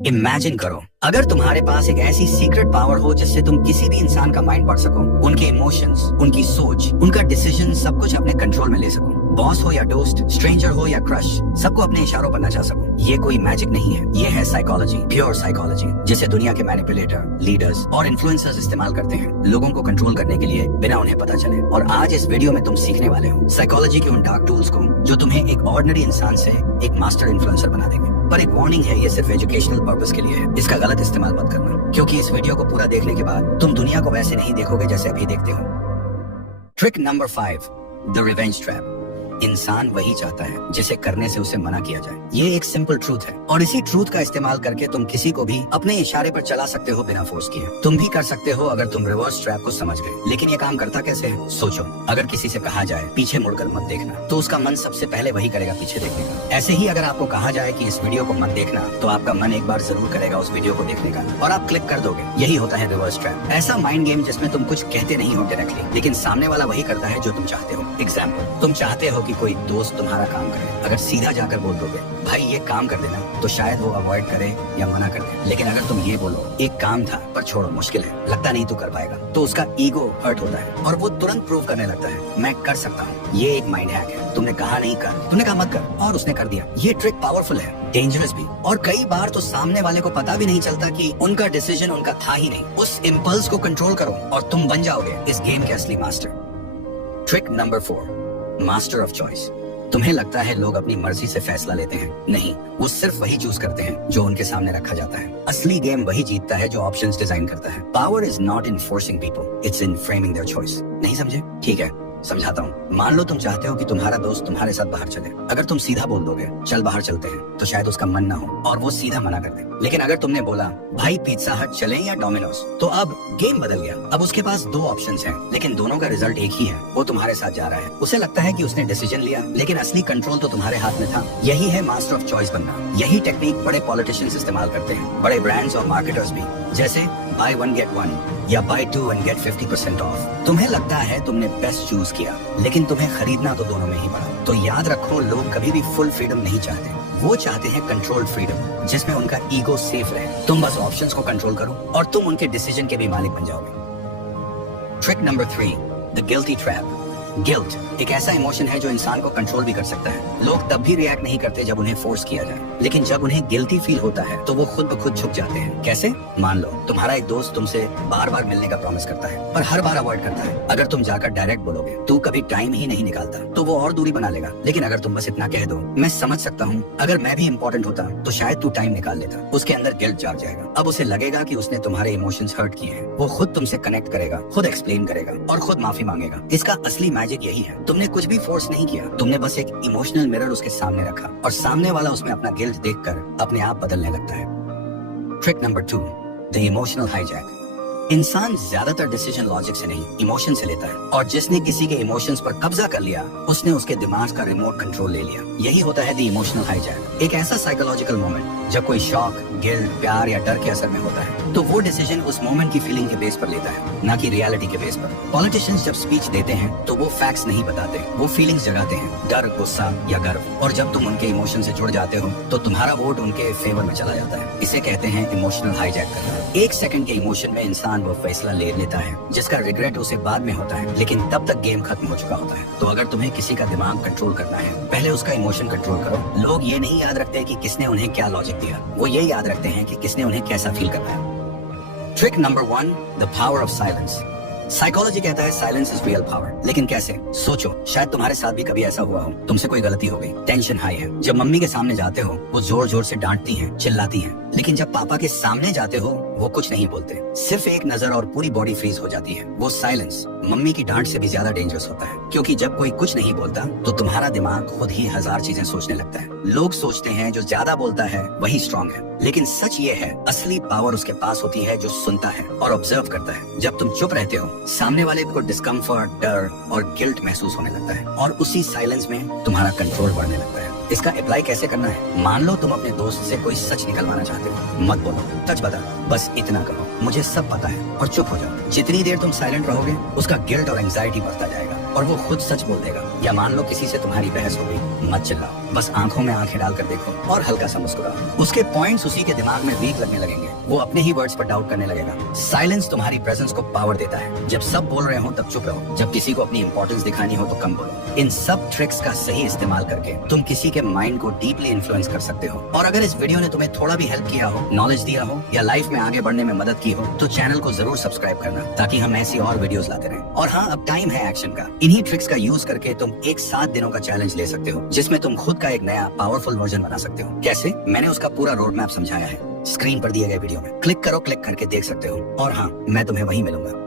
Imagine करो, अगर तुम्हारे पास एक ऐसी सीक्रेट पावर हो जिससे तुम किसी भी इंसान का माइंड पढ़ सको, उनके इमोशंस, उनकी सोच, उनका डिसीजन सब कुछ अपने कंट्रोल में ले सको। बॉस हो या दोस्त, स्ट्रेंजर हो या क्रश, सबको अपने इशारों पर नचा सको। ये कोई मैजिक नहीं है, ये है साइकोलॉजी, प्योर साइकोलॉजी, जिसे दुनिया के मैनिपुलेटर, लीडर्स और इन्फ्लुएंसर्स इस्तेमाल करते हैं लोगों को कंट्रोल करने के लिए बिना उन्हें पता चले। और आज इस वीडियो में तुम सीखने वाले हो साइकोलॉजी के उन डार्क टूल्स को जो तुम्हें एक ऑर्डिनरी इंसान से एक मास्टर इन्फ्लुएंसर बना देंगे। पर एक वार्निंग है, ये सिर्फ एजुकेशनल पर्पस के लिए है, इसका गलत इस्तेमाल मत करना, क्योंकि इस वीडियो को पूरा देखने के बाद तुम दुनिया को वैसे नहीं देखोगे जैसे अभी देखते हो। Trick number 5, the revenge trap. इंसान वही चाहता है जिसे करने से उसे मना किया जाए। ये एक सिंपल ट्रूथ है और इसी ट्रूथ का इस्तेमाल करके तुम किसी को भी अपने इशारे पर चला सकते हो बिना फोर्स किए। तुम भी कर सकते हो अगर तुम रिवर्स ट्रैप को समझ गए। लेकिन ये काम करता कैसे है? सोचो, अगर किसी से कहा जाए पीछे मुड़कर मत देखना, तो उसका मन सबसे पहले वही करेगा, पीछे देखने का। ऐसे ही अगर आपको कहा जाए कि इस वीडियो को मत देखना, तो आपका मन एक बार जरूर करेगा उस वीडियो को देखने का और आप क्लिक कर दोगे। यही होता है रिवर्स ट्रैप, ऐसा माइंड गेम जिसमें तुम कुछ कहते नहीं हो डायरेक्टली, लेकिन सामने वाला वही करता है जो तुम चाहते हो। एग्जाम्पल, तुम चाहते हो कि कोई दोस्त तुम्हारा काम करे। अगर सीधा जाकर बोल दोगे भाई ये काम कर देना, तो शायद वो अवॉइड करे या मना कर दे। लेकिन अगर तुम ये बोलो एक काम था पर छोड़ो, मुश्किल है, लगता नहीं तू कर पाएगा, तो उसका ईगो हर्ट होता है और वो तुरंत प्रूव करने लगता है मैं कर सकता हूँ। ये एक माइंड हैक है। तुमने कहा नहीं कर, तुमने कहा मत कर और उसने कर दिया। ये ट्रिक पावरफुल है, डेंजरस भी, और कई बार तो सामने वाले को पता भी नहीं चलता कि उनका डिसीजन उनका था ही नहीं। उस इम्पल्स को कंट्रोल करो और तुम बन जाओगे इस गेम के असली master. Trick number 4, master of choice. तुम्हें लगता है लोग अपनी मर्जी से फैसला लेते हैं? नहीं, वो सिर्फ वही चूज करते हैं जो उनके सामने रखा जाता है। असली गेम वही जीतता है जो ऑप्शंस डिजाइन करता है। Power is not in forcing people, it's in framing their choice. नहीं समझे? ठीक है, समझाता हूँ। मान लो तुम चाहते हो कि तुम्हारा दोस्त तुम्हारे साथ बाहर चले। अगर तुम सीधा बोल दोगे चल बाहर चलते हैं, तो शायद उसका मन ना हो और वो सीधा मना कर दे। लेकिन अगर तुमने बोला भाई पिज्जा हट चले या डोमिनोज, तो अब गेम बदल गया। अब उसके पास 2 ऑप्शंस हैं, लेकिन दोनों का रिजल्ट एक ही है। वो तुम्हारे साथ जा रहा है। उसे लगता है कि उसने डिसीजन लिया, लेकिन असली कंट्रोल तो तुम्हारे हाथ में था। यही है मास्टर ऑफ चॉइस बनना। यही टेक्निक बड़े पॉलिटिशियंस इस्तेमाल करते हैं, बड़े ब्रांड्स और मार्केटर्स भी, जैसे बाय 1 गेट 1 या बाय 2 and get 50% ऑफ। तुम्हें लगता है तुमने बेस्ट चूज किया, लेकिन तुम्हें खरीदना तो दोनों में ही पड़ा। तो याद रखो, लोग कभी भी फुल फ्रीडम नहीं चाहते, वो चाहते हैं कंट्रोल्ड फ्रीडम, जिसमें उनका ईगो सेफ रहे। तुम बस ऑप्शंस को कंट्रोल करो और तुम उनके डिसीजन के भी मालिक बन जाओगे। Trick number 3, the guilty trap. Guilt एक ऐसा इमोशन है जो इंसान को कंट्रोल भी कर सकता है। लोग तब भी रिएक्ट नहीं करते जब उन्हें फोर्स किया जाए, लेकिन जब उन्हें गिल्टी फील होता है तो वो खुद ब खुद झुक जाते हैं। कैसे? मान लो तुम्हारा एक दोस्त तुमसे बार बार मिलने का प्रॉमिस करता है, पर हर बार अवॉइड करता है। अगर तुम जाकर डायरेक्ट बोलोगे तू कभी टाइम ही नहीं निकालता, तो वो और दूरी बना लेगा। लेकिन अगर तुम बस इतना कह दो मैं समझ सकता हूँ, अगर मैं भी इम्पोर्टेंट होता तो शायद तू टाइम निकाल लेता, उसके अंदर गिल्ट जाग जाएगा। अब उसे लगेगा कि उसने तुम्हारे इमोशंस हर्ट किए हैं। वो खुद तुमसे कनेक्ट करेगा, खुद एक्सप्लेन करेगा और खुद माफी मांगेगा। इसका असली मैजिक यही है, तुमने कुछ भी फोर्स नहीं किया, तुमने बस एक इमोशनल मिरर उसके सामने रखा और सामने वाला उसमें अपना गिल्ट देखकर अपने आप बदलने लगता है। Trick number 2, the emotional hijack. इंसान ज्यादातर डिसीजन लॉजिक से नहीं, इमोशन से लेता है, और जिसने किसी के इमोशंस पर कब्जा कर लिया उसने उसके दिमाग का रिमोट कंट्रोल ले लिया। यही होता है द इमोशनल हाईजैक। एक ऐसा साइकोलॉजिकल मोमेंट जब कोई शॉक, गिल्ट, प्यार या डर के असर में होता है, तो वो डिसीजन उस मोमेंट की फीलिंग के बेस पर लेता है, ना कि रियलिटी के बेस पर। पॉलिटिशियंस जब स्पीच देते हैं तो वो फैक्ट्स नहीं बताते, वो फीलिंग्स जगाते हैं, डर, गुस्सा या गर्व। और जब तुम उनके इमोशन से जुड़ जाते हो तो तुम्हारा वोट उनके फेवर में चला जाता है। इसे कहते हैं इमोशनल हाईजैक करना। 1 सेकंड के इमोशन में इंसान वो फैसला ले लेता है जिसका रिग्रेट उसे बाद में होता है, लेकिन तब तक गेम खत्म हो चुका होता है। तो अगर तुम्हें किसी का दिमाग कंट्रोल करना है, पहले उसका इमोशन कंट्रोल करो। लोग ये नहीं याद रखते कि किसने उन्हें क्या लॉजिक दिया, वो ये याद रखते हैं कि किसने उन्हें कैसा फील करवाया। Trick number 1, the power of silence. Psychology कहता है साइलेंस इज रियल पावर, लेकिन कैसे? सोचो, शायद तुम्हारे साथ भी कभी ऐसा हुआ हो, तुमसे कोई गलती हो गई, टेंशन हाई है। जब मम्मी के सामने जाते हो वो जोर जोर से डांटती हैं, चिल्लाती हैं, लेकिन जब पापा के सामने जाते हो वो कुछ नहीं बोलते, सिर्फ एक नजर और पूरी बॉडी फ्रीज हो जाती है। वो साइलेंस मम्मी की डांट से भी ज्यादा डेंजरस होता है, क्योंकि जब कोई कुछ नहीं बोलता तो तुम्हारा दिमाग खुद ही 1000 चीजें सोचने लगता है। लोग सोचते हैं जो ज्यादा बोलता है वही स्ट्रांग है, लेकिन सच ये है असली पावर उसके पास होती है जो सुनता है और ऑब्जर्व करता है। जब तुम चुप रहते हो, सामने वाले को डिस्कम्फर्ट, डर और गिल्ट महसूस होने लगता है, और उसी साइलेंस में तुम्हारा कंट्रोल बढ़ने लगता है। इसका अप्लाई कैसे करना है? मान लो तुम अपने दोस्त से कोई सच निकलवाना चाहते हो, मत बोलो सच बता, बस इतना कहो मुझे सब पता है और चुप हो जाओ। जितनी देर तुम साइलेंट रहोगे उसका गिल्ट और एंजाइटी बढ़ता जाएगा और वो खुद सच बोल देगा। या मान लो किसी से तुम्हारी बहस हो गई, मत चिल्लाओ, बस आंखों में आंखें डालकर देखो और हल्का सा मुस्कुराओ। उसके पॉइंट्स उसी के दिमाग में वीक लगने लगेंगे, वो अपने ही वर्ड्स पर डाउट करने लगेगा। साइलेंस तुम्हारी प्रेजेंस को पावर देता है। जब सब बोल रहे हो तब चुप रहो, जब किसी को अपनी इंपॉर्टेंस दिखानी हो तो कम बोलो। इन सब ट्रिक्स का सही इस्तेमाल करके तुम किसी के माइंड को डीपली इन्फ्लुएंस कर सकते हो। और अगर इस वीडियो ने तुम्हें थोड़ा भी हेल्प किया हो, नॉलेज दिया हो या लाइफ में आगे बढ़ने में मदद की हो, तो चैनल को जरूर सब्सक्राइब करना ताकि हम ऐसी और वीडियोस लाते रहें। और हाँ, अब टाइम है एक्शन का। इन्हीं ट्रिक्स का यूज करके तुम एक 7 दिनों का चैलेंज ले सकते हो, जिसमें तुम खुद का एक नया पावरफुल वर्जन बना सकते हो। कैसे? मैंने उसका पूरा रोड मैप समझाया है स्क्रीन पर दिए गए वीडियो में। क्लिक करो, क्लिक करके देख सकते हो। और हाँ, मैं तुम्हें वहीं मिलूंगा।